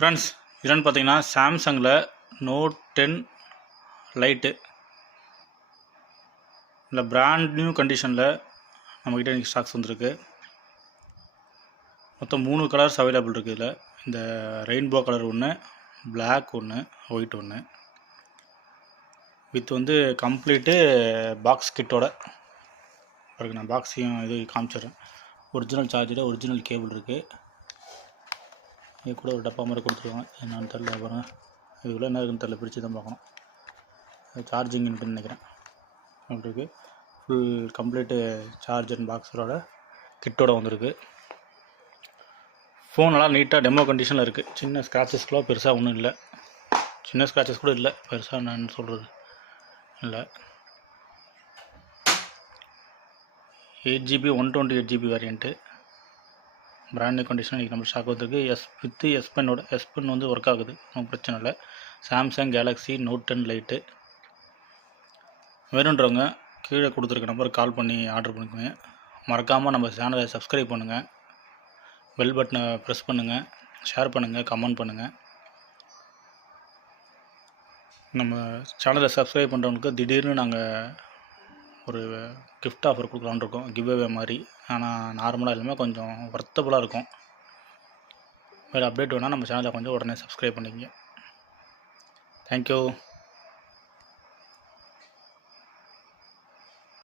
Friends இதுன்னு பார்த்தீங்கன்னா சாம்சங்கில் நோட் 10 லைட்டு இல்லை பிராண்ட் நியூ கண்டிஷனில் நம்மக்கிட்ட இன்றைக்கி ஸ்டாக்ஸ் வந்திருக்கு. மொத்தம் 3 கலர்ஸ் அவைலபிள் இருக்குது. இதில் இந்த ரெயின்போ கலர் ஒன்று, பிளாக் ஒன்று, ஒயிட் ஒன்று, வித் வந்து கம்ப்ளீட்டு பாக்ஸ் கிட்டோட இருக்குது. நான் பாக்ஸையும் இது காமிச்சிடுறேன். ஒரிஜினல் சார்ஜர், ஒரிஜினல் கேபிள் இருக்குது. இது கூட ஒரு டப்பா மாதிரி கொடுத்துருவாங்க. என்னன்னு தெரில, அப்புறம் இதுக்குள்ளே என்ன இருக்குன்னு தெரில, பிரித்து தான் பார்க்கணும். சார்ஜிங் இருக்குன்னு நினைக்கிறேன். அப்படி இருக்குது. ஃபுல் கம்ப்ளீட்டு சார்ஜர் பாக்ஸரோட கிட்டோட வந்திருக்கு. ஃபோன் நல்லா நீட்டாக டெமோ கண்டிஷனில் இருக்குது. சின்ன ஸ்க்ராச்சஸ்க்குலாம் பெருசாக ஒன்றும் இல்லை. சின்ன ஸ்க்ராச்சஸ் கூட இல்லை, பெருசாக நான் சொல்கிறது இல்லை. 8GB 128GB variant, brand new condition. இன்றைக்கி நம்ம ஸ்டாக் வந்திருக்கு. வித் எஸ் பென்னோட. எஸ் பென் வந்து ஒர்க் ஆகுது, ஒன்றும் பிரச்சனை இல்லை. சாம்சங் கேலக்ஸி நோட் 10 லைட்டு வேணுன்றவங்க கீழே கொடுத்துருக்க நம்பருக்கு கால் பண்ணி ஆர்டர் பண்ணிக்கோங்க. மறக்காமல் நம்ம சேனலை சப்ஸ்கிரைப் பண்ணுங்கள், பெல் பட்டனை ப்ரெஸ் பண்ணுங்கள், ஷேர் பண்ணுங்கள், கமெண்ட் பண்ணுங்கள். நம்ம சேனலை சப்ஸ்கிரைப் பண்ணுறவங்களுக்கு திடீர்னு நாங்கள் ஒரு கிஃப்ட் ஆஃபர் கொடுக்கலான்னு இருக்கோம், கிவ்அவே மாதிரி. ஆனால் நார்மலாக இல்லாமல் கொஞ்சம் வர்த்தபுளாக இருக்கும். வேறு அப்டேட் வேணால் நம்ம சேனலை கொஞ்சம் உடனே சப்ஸ்கிரைப் பண்ணிக்கங்க. தேங்க்யூ.